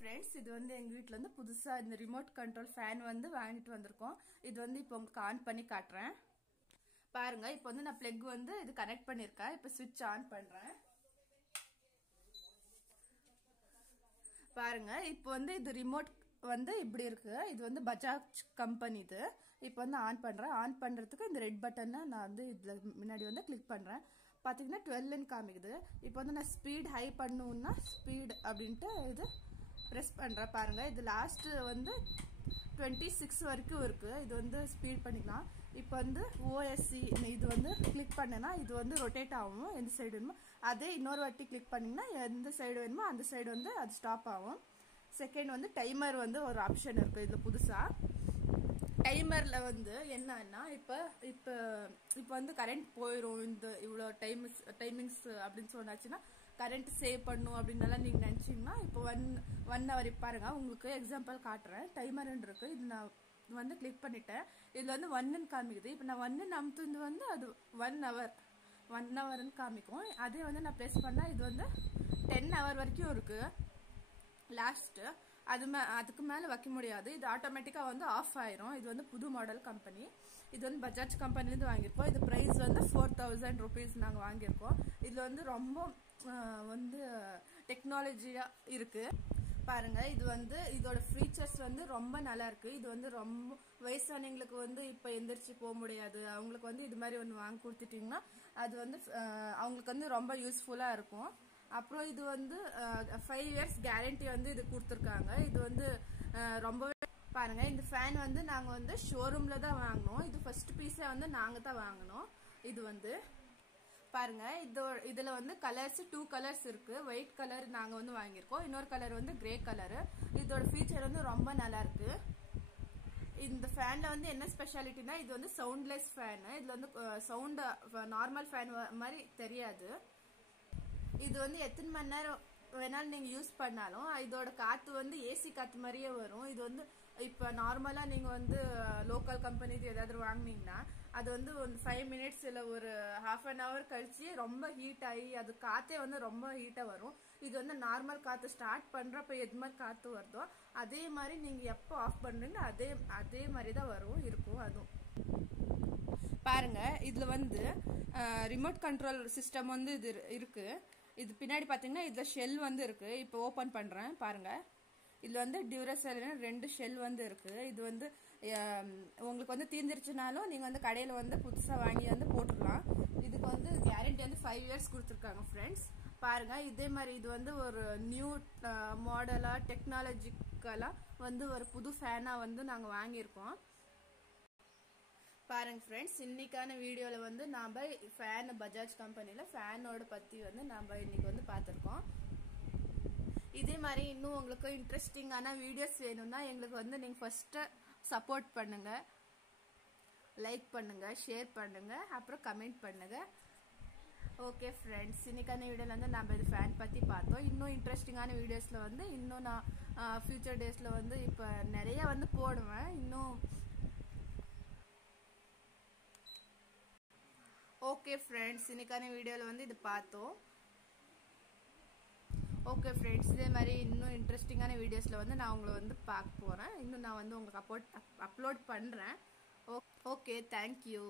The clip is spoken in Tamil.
ஃப்ரெண்ட்ஸ், இது வந்து எங்க வீட்ல இருந்து புதுசா இந்த ரிமோட் கண்ட்ரோல் ஃபேன் வந்து வாங்கிட்டு வந்திருக்கோம். இது வந்து இப்போ உங்களுக்கு ஆன் பண்ணி காட்டுறேன் பாருங்க. இப்போ வந்து நான் பிளக் வந்து இது கனெக்ட் பண்ணிருக்கேன். இப்போ ஸ்விட்ச் ஆன் பண்றேன் பாருங்க. இப்போ வந்து இது ரிமோட் வந்து இப்படி இருக்கு. இது வந்து பஜாஜ் கம்பெனி. இது இப்போ வந்து ஆன் பண்றேன். ஆன் பண்றதுக்கு இந்த ரெட் பட்டனை நான் வந்து இதுல முன்னாடி வந்து கிளிக் பண்றேன். பாத்தீங்கன்னா 12 காமிக்குது. இப்போ வந்து நான் ஸ்பீட் ஹை பண்ணணும்னா ஸ்பீட் அப்படின்ட்டு இது பிரஸ் பண்றேன் பாருங்க. இது லாஸ்ட் வந்து 26 வரைக்கும் இருக்கு. இது வந்து ஸ்பீட் பண்ணிக்கலாம். இப்போ வந்து ஓஎஸ்சி இது வந்து கிளிக் பண்ணேன்னா இது வந்து ரொட்டேட் ஆகும். எந்த சைடு வேணுமோ அதே இன்னொரு வாட்டி கிளிக் பண்ணீங்கன்னா எந்த சைடு வேணுமோ அந்த சைடு வந்து அது ஸ்டாப் ஆகும். செகண்ட் வந்து டைமர் வந்து ஒரு ஆப்ஷன் இருக்கு இதுல புதுசா. டைமர்ல வந்து என்னன்னா இப்ப வந்து கரண்ட் போயிடும், இந்த இவ்வளவு டைமிங்ஸ் அப்படின்னு சொன்னாச்சுன்னா கரண்ட் சேவ் பண்ணும் அப்படின்னு நீங்க நினைச்சீங்கன்னா இப்போ 1 hour பாருங்க. உங்களுக்கு எக்ஸாம்பிள் காட்டுறேன். டைமர் இருக்கு. இது நான் வந்து கிளிக் பண்ணிட்டேன். இதுல வந்து 1 காமிக்குது. இப்போ நான் 1 அமுத்து வந்து அது 1 hour காமிக்கும். அதே வந்து நான் பிளேஸ் பண்ணா இது வந்து 10 hour வரைக்கும் இருக்கு லாஸ்ட். அதுக்கு மேல வைக்க முடியாது. இது ஆட்டோமேட்டிக்கா வந்து ஆஃப் ஆயிரும். இது வந்து புது மாடல் கம்பெனி. இது வந்து பஜாஜ் கம்பெனில இருந்து வாங்கியிருக்கோம். இது பிரைஸ் வந்து 4000 rupees நாங்க வாங்கியிருக்கோம். இதுல வந்து ரொம்ப வந்து டெக்னாலஜியா இருக்கு பாருங்க. இது வந்து இதோட ஃபீச்சர்ஸ் வந்து ரொம்ப நல்லா இருக்கு. இது வந்து ரொம்ப வயசானவங்களுக்கு வந்து இப்ப எந்திரிச்சு போக முடியாது, அவங்களுக்கு வந்து இது மாதிரி ஒன்று வாங்கி கொடுத்துட்டீங்கன்னா அது வந்து அவங்களுக்கு வந்து ரொம்ப யூஸ்ஃபுல்லா இருக்கும். அப்புறம் இது வந்து 5 years கேரண்டி வந்து இது கொடுத்துருக்காங்க. இது வந்து ரொம்பவே பாருங்க. இந்த ஃபேன் வந்து நாங்க வந்து ஷோரூம்ல தான் வாங்கினோம். இது ஃபர்ஸ்ட் பீஸே வந்து நாங்க தான் வாங்கினோம். இது வந்து பாருங்க. இதுல வந்து கலர்ஸ் 2 கலர்ஸ் இருக்கு. ஒயிட் கலர் நாங்க வந்து வாங்கியிருக்கோம். இன்னொரு கலர் வந்து கிரே கலர். இதோட ஃபீச்சர் வந்து ரொம்ப நல்லா இருக்கு. இந்த ஃபேன்ல வந்து என்ன ஸ்பெஷாலிட்டினா இது வந்து சவுண்ட்லெஸ் ஃபேன். இதுல வந்து சவுண்ட் நார்மல் ஃபேன் மாதிரி தெரியாது. இது வந்து எத்தனை மணி நேரம் வேணாலும் நீங்க யூஸ் பண்ணாலும் இதோட காத்து வந்து ஏசி காத்து மாதிரியே வரும். இது வந்து இப்ப நார்மலா நீங்க வந்து லோக்கல் கம்பெனி ஏதாவது வாங்கினீங்கன்னா அது வந்து ஒரு 5 minutes இல்ல ஒரு half an hour கழிச்சு ரொம்ப ஹீட் ஆகி அது காத்தே வந்து ரொம்ப ஹீட்டா வரும். இது வந்து நார்மல் காத்து ஸ்டார்ட் பண்றப்ப எது மாதிரி காத்து வருதோ அதே மாதிரி நீங்க எப்போ ஆஃப் பண்றீங்க அதே மாதிரி தான் இருக்கும். அதுவும் பாருங்க. இதுல வந்து ரிமோட் கண்ட்ரோல் சிஸ்டம் வந்து இது இருக்கு. இது பின்னாடி பாத்தீங்கன்னா இதுல ஷெல் வந்து இருக்கு. இப்போ ஓபன் பண்றேன் பாருங்க. இதுல வந்து டியூரசெல் 2 ஷெல் வந்து இருக்கு. இது வந்து உங்களுக்கு வந்து தீர்ந்துருச்சுனாலும் நீங்க வந்து கடையில வந்து புதுசா வாங்கி வந்து போட்டுக்கலாம். இதுக்கு வந்து கேரண்டி வந்து 5 years கொடுத்துருக்காங்க ஃப்ரெண்ட்ஸ். பாருங்க. இதே மாதிரி இது வந்து ஒரு நியூ மாடலா டெக்னாலஜிக்கலா வந்து ஒரு புது ஃபேனா வந்து நாங்க வாங்கியிருக்கோம் பாருங்க ஃப்ரெண்ட்ஸ். இன்னைக்கான வீடியோல வந்து நாம ஃபேன் பஜாஜ் கம்பெனில ஃபேனோட பத்தி வந்து நாம இன்னைக்கு வந்து பார்த்திருக்கோம். இதே மாதிரி இன்னும் உங்களுக்கு இன்ட்ரெஸ்டிங்கான வீடியோஸ் வேணும்னா எங்களுக்கு வந்து நீங்க ஃபர்ஸ்ட் சப்போர்ட் பண்ணுங்க, லைக் பண்ணுங்க, ஷேர் பண்ணுங்க, அப்புறம் கமெண்ட் பண்ணுங்க. ஓகே ஃப்ரெண்ட்ஸ், இன்னைக்கான வீடியோல வந்து நம்ம இது ஃபேன் பத்தி பார்த்தோம். இன்னும் இன்ட்ரெஸ்டிங்கான வீடியோஸ்ல வந்து இன்னும் நான் ஃபியூச்சர் டேஸ்ல வந்து இப்ப நிறைய வந்து போடுவேன். இன்னும் ஓகே ஃப்ரெண்ட்ஸ், இன்னைக்கான வீடியோல வந்து இது பார்த்தோம். ஓகே ஃப்ரெண்ட்ஸ், இதே மாதிரி இன்னும் இன்ட்ரெஸ்டிங்கான வீடியோஸ்ல வந்து நான் உங்களை வந்து பார்க்க போறேன். இன்னும் நான் வந்து உங்களுக்கு அப்லோட் பண்றேன். Okay, thank you.